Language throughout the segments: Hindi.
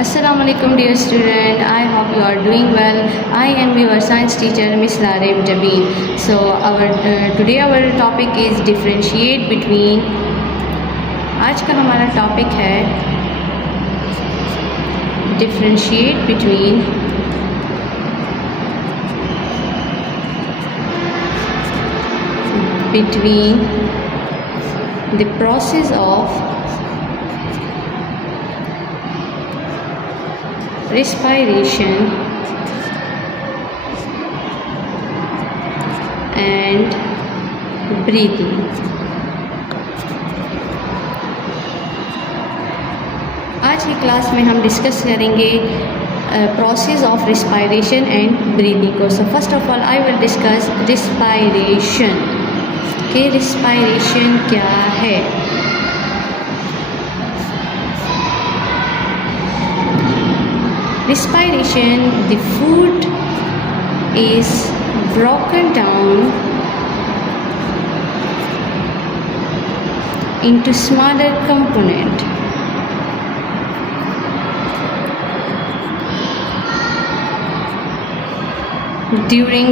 Assalamu alaikum dear student. I hope you are doing well. I am your science teacher Miss Larib Jabin. So today our topic is differentiate between. आज का हमारा टॉपिक है differentiate between the process of respiration and breathing. आज की क्लास में हम डिस्कस करेंगे process of respiration and breathing को. So first of all I will discuss respiration. कि रिस्पायरेशन क्या है. Respiration, the food is broken down into smaller component. During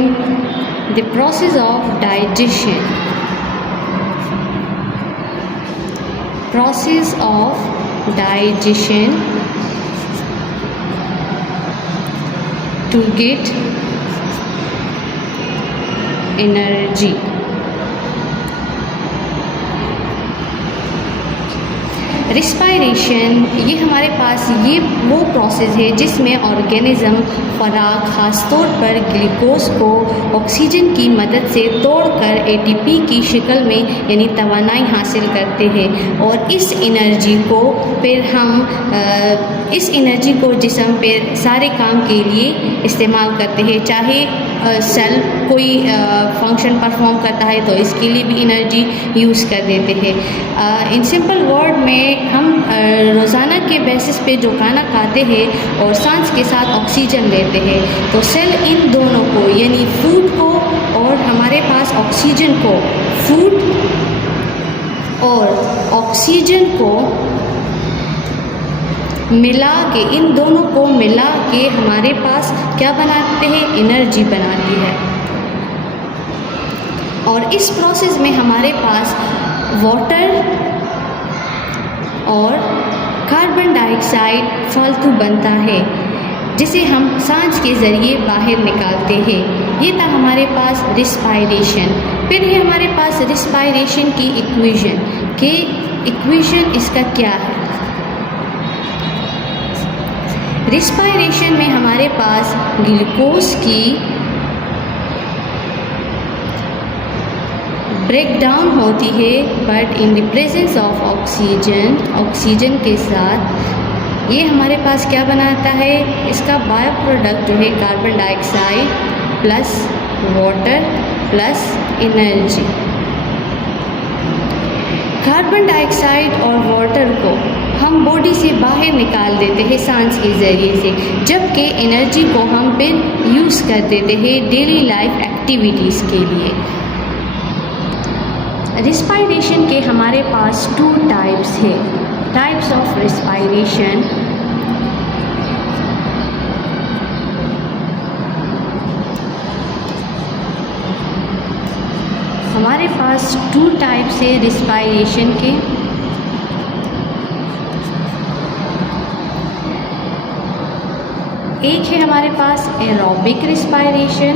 the process of digestion. To get energy. Respiration ये हमारे पास ये वो प्रोसेस है जिसमें ऑर्गेनिज्म खुराक ख़ास तौर पर ग्लूकोज को ऑक्सीजन की मदद से तोड़कर एटीपी की शक्ल में यानी तवानाई हासिल करते हैं और इस एनर्जी को जिस्म पर सारे काम के लिए इस्तेमाल करते हैं. चाहे सेल कोई फंक्शन परफॉर्म करता है तो इसके लिए भी एनर्जी यूज़ कर देते हैं. इन सिंपल वर्ड में हम रोज़ाना के बेसिस पे जो खाना खाते हैं और सांस के साथ ऑक्सीजन लेते हैं तो सेल इन दोनों को यानी फूड को और हमारे पास ऑक्सीजन को फूड और ऑक्सीजन को मिला के इन दोनों को मिला के हमारे पास क्या बनाते हैं एनर्जी बनाती है. और इस प्रोसेस में हमारे पास वाटर और कार्बन डाइऑक्साइड फालतू बनता है जिसे हम सांस के ज़रिए बाहर निकालते हैं. ये था हमारे पास रिस्पायरेशन. फिर है हमारे पास रिस्पायरेशन की इक्वेशन कि इक्वेशन इसका क्या है. रिस्पायरेशन में हमारे पास ग्लूकोज की ब्रेक डाउन होती है but in the presence of oxygen के साथ ये हमारे पास क्या बनाता है. इसका बायो प्रोडक्ट जो है carbon dioxide plus water plus energy. Carbon dioxide और वाटर को हम बॉडी से बाहर निकाल देते हैं सांस के ज़रिए से, जबकि एनर्जी को हम फिर यूज़ कर देते हैं डेली लाइफ एक्टिविटीज़ के लिए. रिस्पायरेशन के हमारे पास 2 टाइप्स है. Types of respiration. हमारे पास 2 टाइप्स है रिस्पायरेशन के. एक है हमारे पास एरोबिक रिस्पायरेशन.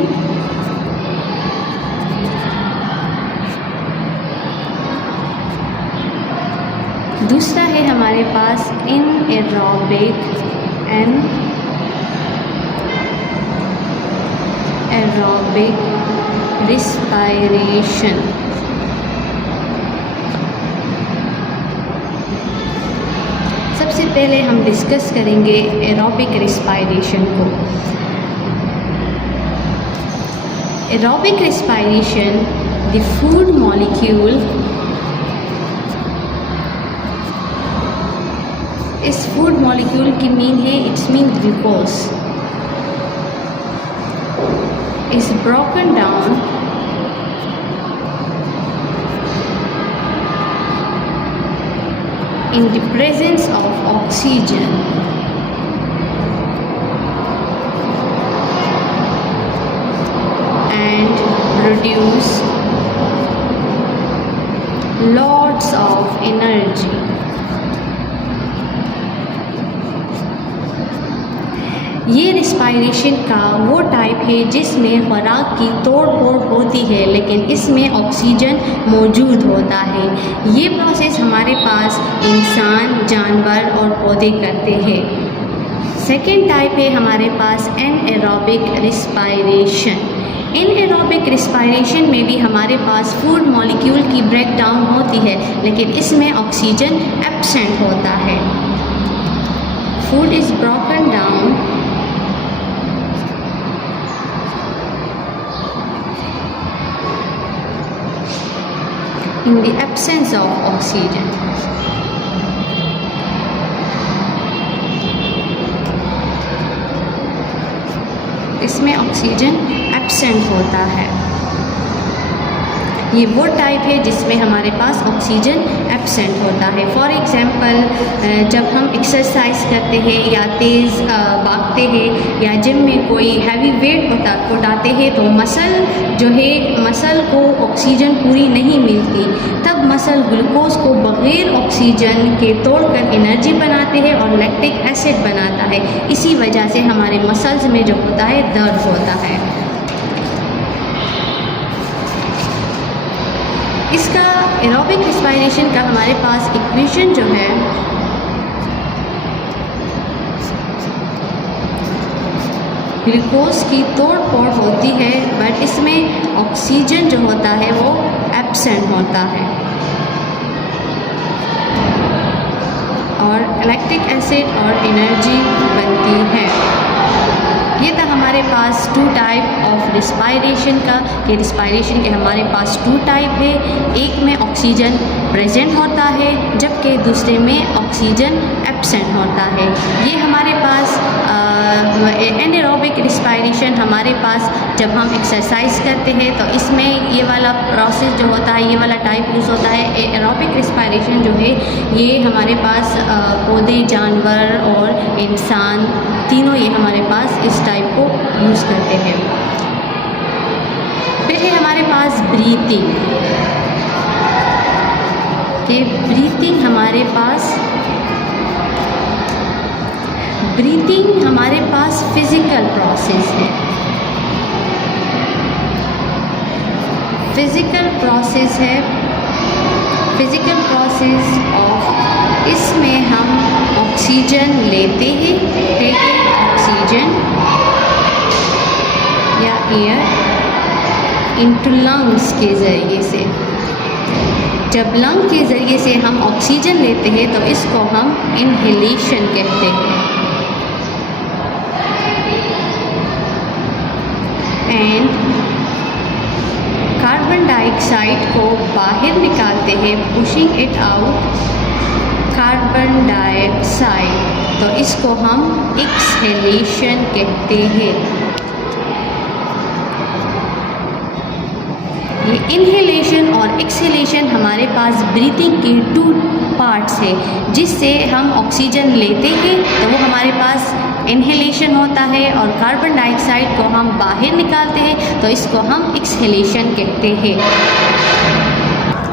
दूसरा है हमारे पास एरोबिक रिस्पायरेशन. सबसे पहले हम डिस्कस करेंगे एरोबिक रिस्पायरेशन को. Aerobic respiration the food molecule. इस फूड मॉलिक्यूल की मीन है it's mean glucose is broken down in the presence of oxygen produce lots of energy. ये रिस्पायरेशन का वो टाइप है जिसमें खुराक की तोड़ फोड़ होती है, लेकिन इसमें ऑक्सीजन मौजूद होता है। ये प्रोसेस हमारे पास इंसान, जानवर और पौधे करते हैं। सेकेंड टाइप है हमारे पास एनएरोबिक रिस्पायरेशन। एनएरोबिक रिस्पायरेशन में भी हमारे पास फूड मॉलिक्यूल की ब्रेक डाउन होती है, लेकिन इसमें ऑक्सीजन एब्सेंट होता है। Food is broken down in the absence of oxygen. इसमें ऑक्सीजन एब्सेंट होता है। ये वो टाइप है जिसमें हमारे पास ऑक्सीजन एब्सेंट होता है। फॉर एग्ज़ाम्पल जब हम एक्सरसाइज करते हैं या तेज़ भागते हैं या जिम में कोई हैवी वेट उठाते हैं तो मसल को ऑक्सीजन पूरी नहीं मिलती, तब मसल ग्लूकोज को बग़ैर ऑक्सीजन के तोड़कर एनर्जी बनाते हैं और लैक्टिक एसिड बनाता है। इसी वजह से हमारे मसल्स में जो होता है दर्द होता है। इसका एरोबिक रिस्पायरेशन का हमारे पास इक्वेशन जो है ग्लूकोज की तोड़ फोड़ होती है, बट इसमें ऑक्सीजन जो होता है वो एब्सेंट होता है और लैक्टिक एसिड और एनर्जी बनती है। ये था हमारे पास टू टाइप ऑफ रिस्पायरेशन का, कि रिस्पायरेशन के हमारे पास टू टाइप है। एक में ऑक्सीजन प्रेजेंट होता है जबकि दूसरे में ऑक्सीजन एब्सेंट होता है। ये हमारे पास एनारोबिक रिस्पायरेशन हमारे पास जब हम एक्सरसाइज करते हैं तो इसमें ये वाला प्रोसेस जो होता है, ये वाला टाइप यूज़ होता है। एरोबिक रिस्पायरेशन जो है ये हमारे पास पौधे, जानवर और इंसान तीनों ये हमारे पास इस टाइप को यूज़ करते हैं। फिर है हमारे पास ब्रीथिंग। कि ब्रीथिंग हमारे पास फिज़िकल प्रोसेस है। फिज़िकल प्रोसेस ऑफ, इसमें हम ऑक्सीजन लेते हैं, टेकिंग ऑक्सीजन या एयर इनटू लंग्स के ज़रिए से। जब लंग के ज़रिए से हम ऑक्सीजन लेते हैं तो इसको हम इनहेलेशन कहते हैं। एंड कार्बन डाइऑक्साइड को बाहर निकालते हैं, pushing it out carbon dioxide, तो इसको हम एक्सहेलेशन कहते हैं। ये इनहेलेशन और एक्सहेलेशन हमारे पास ब्रीथिंग के टू पार्ट्स है। जिससे हम ऑक्सीजन लेते हैं तो वो हमारे पास इनहेलेशन होता है और कार्बन डाइऑक्साइड को हम बाहर निकालते हैं तो इसको हम एक्सहेलेशन कहते हैं।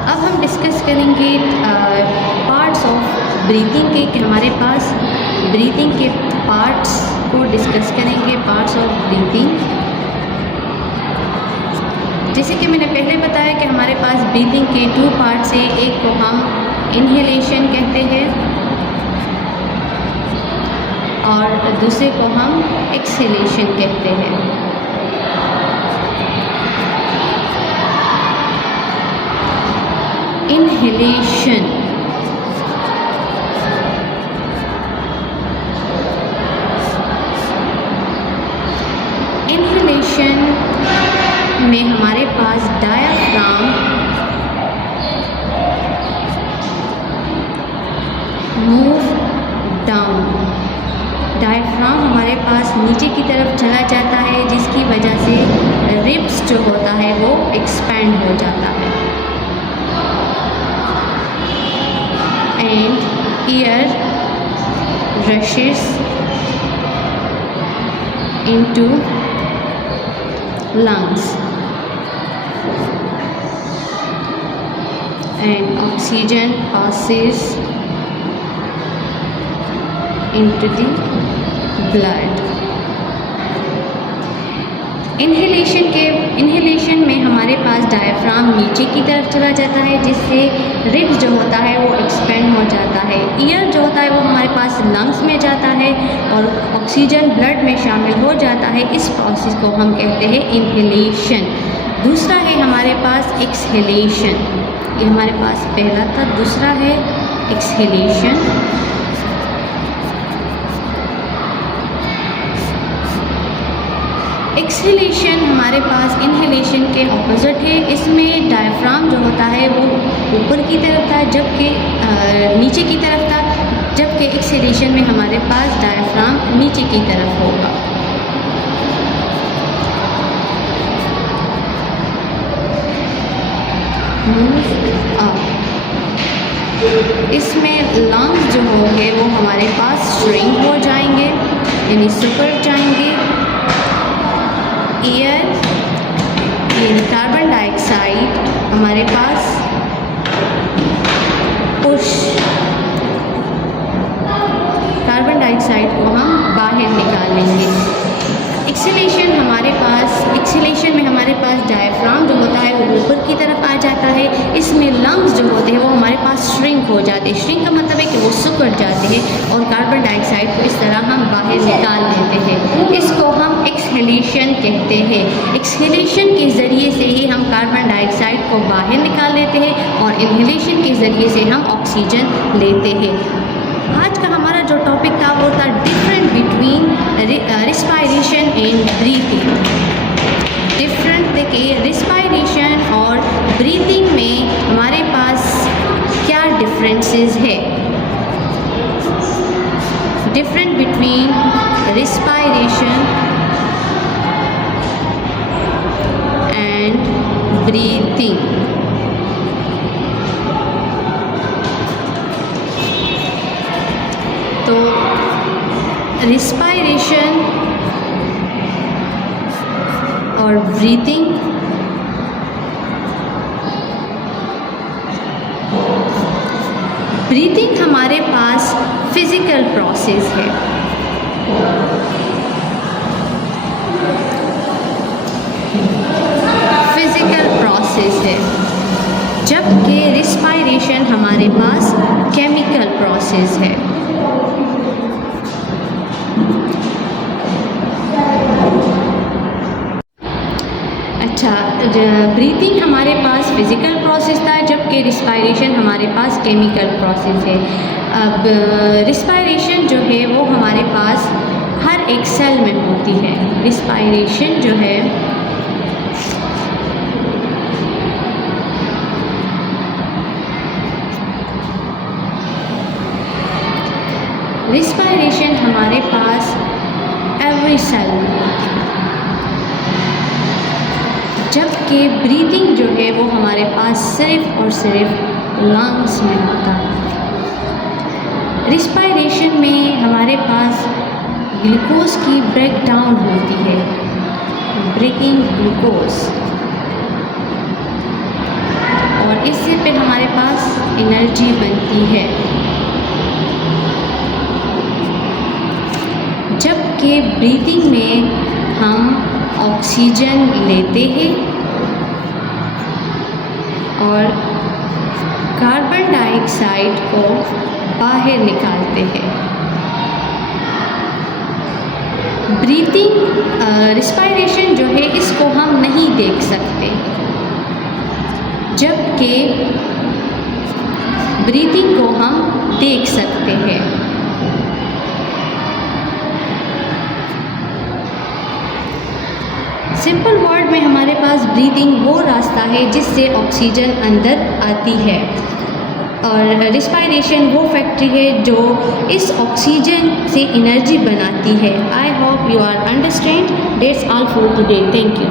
अब हम डिस्कस करेंगे पार्ट्स ऑफ ब्रीथिंग के, कि हमारे पास ब्रीथिंग के पार्ट्स को डिस्कस करेंगे। पार्ट्स ऑफ ब्रीथिंग, जैसे कि मैंने पहले बताया कि हमारे पास ब्रीथिंग के टू पार्ट्स हैं। एक को हम इनहेलेशन कहते हैं और दूसरे को हम एक्सहेलेशन कहते हैं। इनहेलेशन, में हमारे पास डायाफ्राम मूव डाउन, डायफ्राम हमारे पास नीचे की तरफ चला जाता है, जिसकी वजह से रिब्स जो होता है वो एक्सपैंड हो जाता है। And air rashes into lungs। and oxygen passes into the blood. Inhalation में हमारे पास डायफ्राम नीचे की तरफ चला जाता है, जिससे रिब्स जो होता है वो एक्सपेंड हो जाता है। ईयर जो होता है वो हमारे पास लंग्स में जाता है और ऑक्सीजन ब्लड में शामिल हो जाता है। इस प्रोसेस को हम कहते हैं इन्हेलेशन। दूसरा है हमारे पास एक्सहेलेशन। ये हमारे पास पहला था, दूसरा है एक्सहेलेशन। एक्सहेलेशन हमारे पास इन्हेलेशन के ऑपोजिट है। इसमें डायफ्राम जो होता है वो ऊपर की तरफ था, जबकि नीचे की तरफ था, जबकि एक्सहेलेशन में हमारे पास डायफ्राम नीचे की तरफ होगा। इसमें लंग्स जो होंगे वो हमारे पास श्रिंक हो जाएंगे, यानी सिकुड़ जाएंगे। एयर यानी कार्बन डाइऑक्साइड हमारे पास कार्बन डाइऑक्साइड को हम बाहर निकाल लेंगे। एक्सहेलेशन में हमारे पास डायफ्राम जो होता है वो ऊपर की तरफ आ जाता है। इसमें लंग्स जो होते हैं वो हमारे पास श्रिंक हो जाते हैं। श्रिंक का मतलब है कि वो सिकुड़ जाते हैं और कार्बन डाइऑक्साइड को इस तरह हम बाहर निकाल लेते हैं। इसको हम एक्सहेलेशन कहते हैं। एक्सहेलेशन के ज़रिए से ही हम कार्बन डाइऑक्साइड को बाहर निकाल लेते हैं और इन्हेलेशन के ज़रिए से हम ऑक्सीजन लेते हैं। आज का हमारा जो टॉपिक था वो था different between respiration and breathing. Different देखिए, रिस्पायरेशन और ब्रीथिंग में हमारे पास क्या डिफरेंसेस है। Different between respiration and breathing. तो रिस्पायरेशन और ब्रीथिंग हमारे पास फिजिकल प्रोसेस है। जबकि रिस्पायरेशन हमारे पास केमिकल प्रोसेस है। ब्रीथिंग हमारे पास फिज़िकल प्रोसेस था, जबकि रिस्पायरेशन हमारे पास केमिकल प्रोसेस है। अब रिस्पायरेशन जो है वो हमारे पास हर एक सेल में होती है। रिस्पायरेशन जो है हमारे पास एवरी सेल में होती है, जबकि ब्रीथिंग जो है वो हमारे पास सिर्फ और सिर्फ लंग्स में होता है। रिस्पायरेशन में हमारे पास ग्लूकोज की ब्रेकडाउन होती है, ब्रेकिंग ग्लूकोज, और इससे फिर हमारे पास एनर्जी बनती है। जबकि ब्रीथिंग में हम ऑक्सीजन लेते हैं और कार्बन डाइऑक्साइड को बाहर निकालते हैं। ब्रीथिंग रिस्पायरेशन जो है इसको हम नहीं देख सकते, जबकि ब्रीथिंग को हम देख सकते हैं। सिंपल वर्ड में हमारे पास ब्रीथिंग वो रास्ता है जिससे ऑक्सीजन अंदर आती है, और रिस्पायरेशन वो फैक्ट्री है जो इस ऑक्सीजन से एनर्जी बनाती है। I hope you are understand. That's all for today. Thank you.